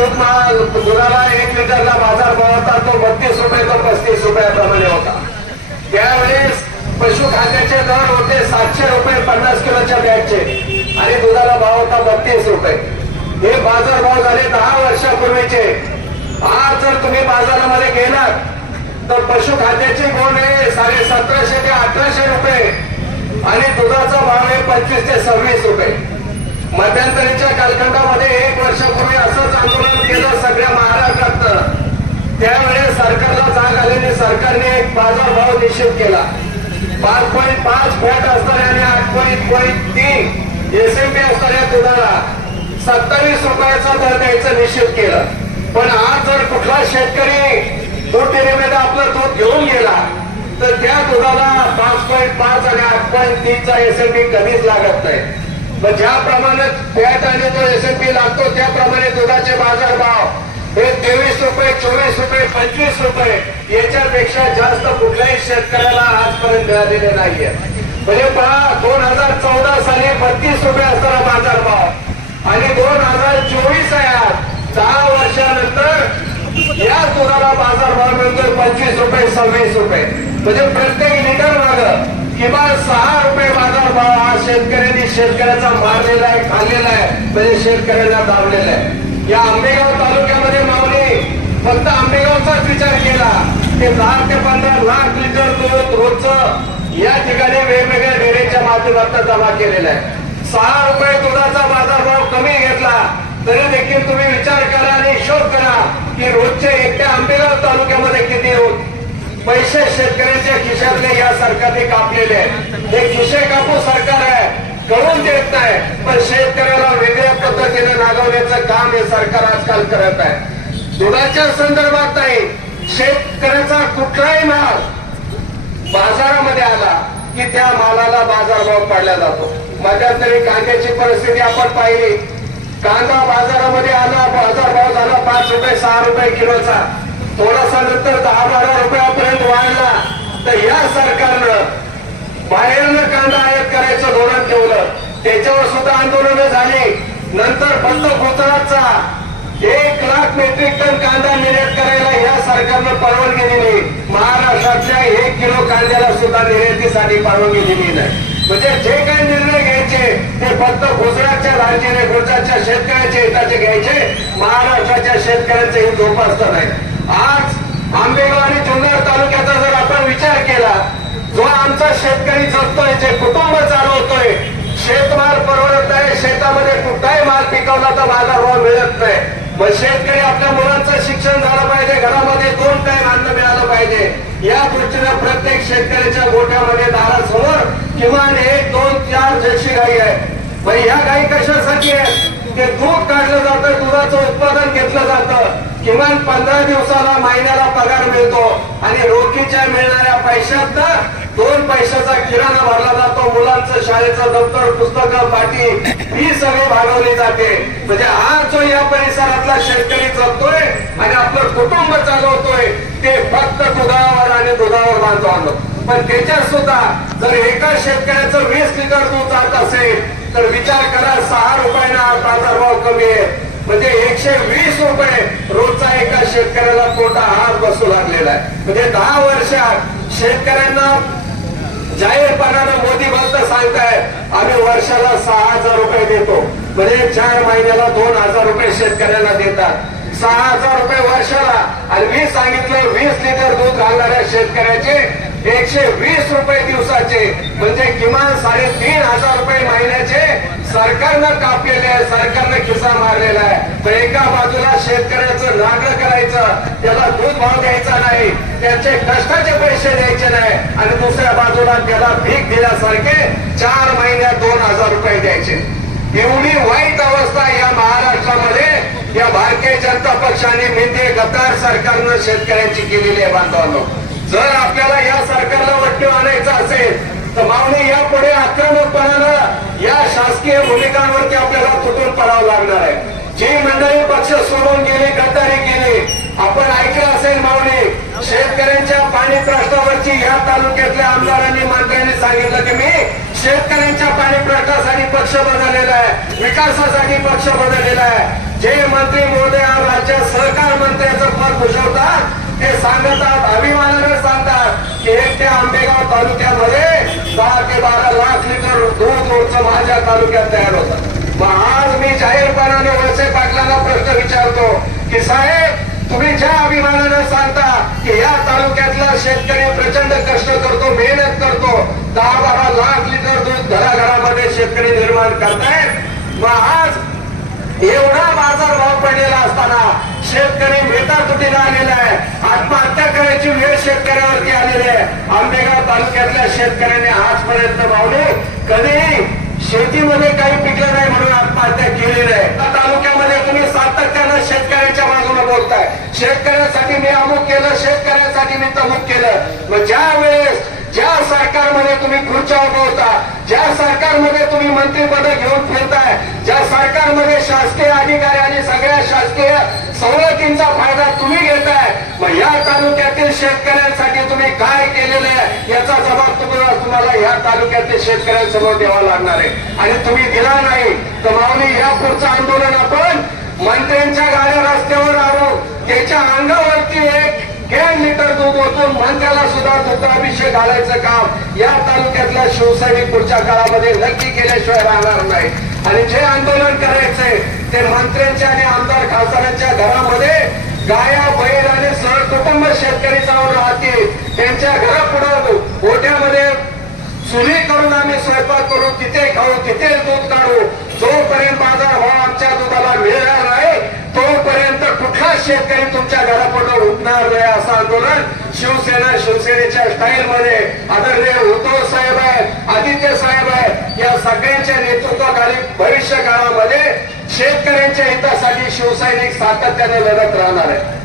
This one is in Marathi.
दूध दुधाला एक लिटरला बाजार भाव होता तो बत्तीस रुपये तो पस्तीस रुपयाप्रमाणे होता. त्यावेळेस पशुखाद्याचे दर होते सातशे रुपये पन्नास किलोच्या बॅगचे. आणि दुधाला भाव होता बत्तीस रुपये. हे बाजार भाव झाले दहा वर्षापूर्वीचे. आज जर तुम्ही बाजारामध्ये गेलात तर पशुखाद्याचे गुण हे साडे सतराशे ते अठराशे रुपये. आणि दुधाचा भाव आहे पंचवीस ते सव्वीस रुपये. मध्यंतरीच्या कालखंडामध्ये एक वर्षापूर्वी असंच आंदोलन केलं सगळ्या महाराष्ट्रात त्यावेळेस सरकारला जाग आल्याने सरकारने एक बाजार भाव निश्चित केला. पाच पॉईंट पाच फॅट असणाऱ्या आठ पॉईंट पॉईंट तीन एसएमपी असणाऱ्या दुधाला सत्तावीस रुपयाचा दर द्यायचं निश्चित केलं. पण आज जर कुठला शेतकरी दूध डेअरीमध्ये आपलं दूध घेऊन गेला तर त्या दुधाला पाच पॉईंट पाच आणि आठ पॉईंट तीनचा एसएमपी कधीच लागत नाही. मग ज्याप्रमाणे फॅट आणि तो एसएमपी लागतो त्याप्रमाणे दुधाचे बाजार भाव. हे तेवीस रुपये चोवीस रुपये पंचवीस रुपये याच्यापेक्षा जास्त कुठल्याही शेतकऱ्याला आजपर्यंत मिळालेले नाहीये. म्हणजे पहा दोन हजार चौदा साली बत्तीस रुपये असणारा बाजार भाव. आणि दोन हजार चोवीस आहे आज. दहा वर्षानंतर या दुधाला बाजार भाव मिळतोय पंचवीस रुपये सव्वीस रुपये. म्हणजे प्रत्येक लिटर माग किमान सहा रुपये भाव हा शेतकऱ्यांनी शेतकऱ्याचा मारलेला आहे खाल्लेला आहे म्हणजे शेतकऱ्यांना दाबलेला आहे. या आंबेगाव तालुक्यामध्ये मावणी फक्त आंबेगावचाच विचार केला. ते दहा ते पंधरा लाख लिटर दूध रोजच या ठिकाणी वेगवेगळ्या डेरेच्या माध्यमातून जमा केलेला आहे. सहा रुपये दुधाचा बाजारभाव कमी घेतला तरी देखील तुम्ही विचार करा आणि हिशोब करा की रोजचे एकट्या आंबेगाव तालुक्यामध्ये किती पैसे शेतकऱ्यांच्या खिशातले या सरकारने कापलेले आहेत. हे खिशे कापू सरकार आहे कळून देत नाही. पण शेतकऱ्याला वेगळ्या पद्धतीने नागवण्याचं काम हे सरकार आजकाल करत आहे. दुधाच्या संदर्भात नाही शेतकऱ्याचा कुठलाही माल बाजारामध्ये आला की त्या मालाला बाजारभाव पडला जातो. मध्यंतरी कांद्याची परिस्थिती आपण पाहिली. कांदा बाजारामध्ये आला बाजारभाव झाला पाच रुपये सहा रुपये किलोचा. थोडासा नंतर दहा बारा रुपयापर्यंत वाढला. तर या सरकारनं बाहेरनं कांदा आयात करायचं धोरण ठेवलं. त्याच्यावर सुद्धा आंदोलन झाली. नंतर बंद गुजरातचा एक लाख मेट्रिक टन कांदा निर्यात करायला या सरकारनं परवानगी दिली. महाराष्ट्रातल्या एक किलो कांद्याला सुद्धा निर्यातीसाठी परवानगी दिली नाही. म्हणजे जे काही निर्णय घ्यायचे ते फक्त गुजरातच्या राज्याने गुजरातच्या शेतकऱ्याच्या हिताचे घ्यायचे महाराष्ट्राच्या शेतकऱ्यांचे हित जोपासत नाही. आज आंबेगाव आणि जुन्नर तालुक्याचा जर आपण विचार केला जो आमचा शेतकरी जगतोय जे कुटुंब चालवतोय शेतमाल परवडत आहे शेतामध्ये कुठलाही माल पिकवला तर बाजारभाव मिळत नाही. मग शेतकरी आपल्या मुलांचं शिक्षण झालं पाहिजे घरामध्ये दोन काय अन्न मिळालं पाहिजे. या दृष्टीनं प्रत्येक शेतकऱ्याच्या गोठ्यामध्ये दारासमोर किमान एक दोन चार जर्सी गाई आहे. मग ह्या गाई कशासाठी आहे ते दूध काढलं जातं दुधाचं उत्पादन घेतलं जातं. किमान पंधरा दिवसाला महिन्याला पगार मिळतो आणि रोखीच्या मिळणाऱ्या पैशात दोन पैशाचा किराणा भरला जातो. मुलांचं शाळेचं दप्तर पुस्तकं पाठी ही सगळी भागवली जाते. म्हणजे आज जो या परिसरातला शेतकरी जगतोय आणि आपलं कुटुंब चालवतोय ते फक्त दुधावर आणि दुधावर बांधतो पण त्याच्यात सुद्धा जर एका शेतकऱ्याचं वीस लिटर दूध जात असेल तर विचार करा सहा रुपयाना बाजारभाव कमी आहे. म्हणजे एकशे वीस रुपये रोजचा एका शेतकऱ्याला कोटा हार बसू लागलेला आहे. म्हणजे दहा वर्षात शेतकऱ्यांना जाहीरपणानं मोदी भक्त सांगताय आम्ही वर्षाला सहा हजार रुपये देतो. म्हणजे चार महिन्याला दोन हजार रुपये शेतकऱ्यांना देतात. सहा हजार रुपये वर्षाला. आणि मी सांगितलं वीस लिटर दूध घालणाऱ्या शेतकऱ्याचे एकशे वीस रुपये दिवसाचे म्हणजे किमान साडेतीन हजार रुपये महिन्याचे सरकारनं कापलेले आहे सरकारनं खिसा मारलेला आहे. तर एका बाजूला शेतकऱ्याचं नागड करायचं त्याला दूध भाव द्यायचा नाही त्याचे कष्टाचे पैसे द्यायचे नाही आणि दुसऱ्या बाजूला त्याला भीक दिल्यासारखे चार महिन्यात दोन हजार रुपये द्यायचे. एवढी वाईट अवस्था या महाराष्ट्रामध्ये या भारतीय जनता पक्षाने म्हणजे गतार सरकारनं शेतकऱ्यांची केलेली आहे बांधवांना. जर आपल्याला या सरकारला वट्टीव आणायचं असेल तर मागणी यापुढे आक्रमकपणानं या शासकीय भूमिकांवरती आपल्याला तुटून पडावं लागणार आहे. जी मंडळी पक्ष सोडून गेली गद्दारी गेली आपण ऐकलं असेल मावणी शेतकऱ्यांच्या पाणी प्रश्नावरची या तालुक्यातल्या आमदारांनी मंत्र्यांनी सांगितलं की मी शेतकऱ्यांच्या पाणी प्रश्नासाठी पक्ष बदललेला आहे विकासासाठी पक्ष बदललेला आहे. जे मंत्री महोदय राज्य राज्यात सहकार मंत्र्याचं पद भूषवतात ते सांगतात अभिमानाने सांगतात की एक त्या आंबेगाव तालुक्यामध्ये दहा ते बारा लाख लिटर दूध रोजचं माझ्या तालुक्यात तयार होतं मग आज मी जाहीरपणाने वळसे पाटलांना प्रश्न विचारतो की साहेब तुम्ही ज्या अभिमानानं सांगता की या तालुक्यातला शेतकरी प्रचंड कष्ट करतो मेहनत करतो दहा बारा लाख लिटर दूध घराघरामध्ये शेतकरी निर्माण करतायत मग आज एवढा बाजार भाव पडलेला असताना शेतकरी मेटातुटीला आलेला आहे. आत्महत्या करायची वेळ शेतकऱ्यावरती आलेली आहे. आंबेगाव तालुक्यातल्या शेतकऱ्यांनी आजपर्यंत भावले कधी शेतीमध्ये काही पिकलं नाही म्हणून आत्महत्या केली नाही. तालुक्यामध्ये तुम्ही सातत्यानं शेतकऱ्यांच्या बाजूने बोलताय. शेतकऱ्यांसाठी मी अमुक केलं शेतकऱ्यांसाठी मी तमुक केलं. मग ज्या वेळेस ज्या सरकारमध्ये तुम्ही खुर्च्या उभवता ज्या सरकारमध्ये तुम्ही मंत्रीपद घेऊन फिरताय ज्या सरकारमध्ये शासकीय अधिकारी आणि सगळ्या शासकीय सवलतींचा फायदा तुम्ही घेताय मग या तालुक्यातील शेतकऱ्यांसाठी तुम्ही काय केलेलं आहे याचा जबाब तुम्हाला तुम्हाला या तालुक्यातील शेतकऱ्यांसमोर द्यावा लागणार आहे. आणि तुम्ही दिला नाही तर माऊली या पुढचं आंदोलन आपण मंत्र्यांच्या गाड्या रस्त्यावर आणू त्याच्या अंगावर लिटर दूध सुद्धा दुग्धाभिषेक घालायचं काम या तालुक्यातल्या शिवसैनिक पुढच्या काळामध्ये नक्की केल्याशिवाय राहणार नाही. आणि जे आंदोलन करायचंय ते मंत्र्यांच्या आणि आमदार खासदारांच्या घरामध्ये गाया बैल आणि सहकुटुंब शेतकरी जाऊन राहतील. त्यांच्या घरापुढं ओट्यामध्ये चुली करून आम्ही स्वयंपाक करू तिथे खाऊ तिथे दूध काढू. जोपर्यंत बाजार भाव आमच्या दुधाला मिळणार नाही तोपर्यंत कुठला शेतकरी तुमच्या घरापुढं उठणार नाही असं आंदोलन शिवसेना शिवसेनेच्या स्टाईल मध्ये आदरणीय उद्धव साहेब आहे आदित्य साहेब आहे या सगळ्यांच्या नेतृत्वाखाली भविष्य काळामध्ये शेतकऱ्यांच्या हितासाठी शिवसैनिक सातत्याने लढत राहणार आहे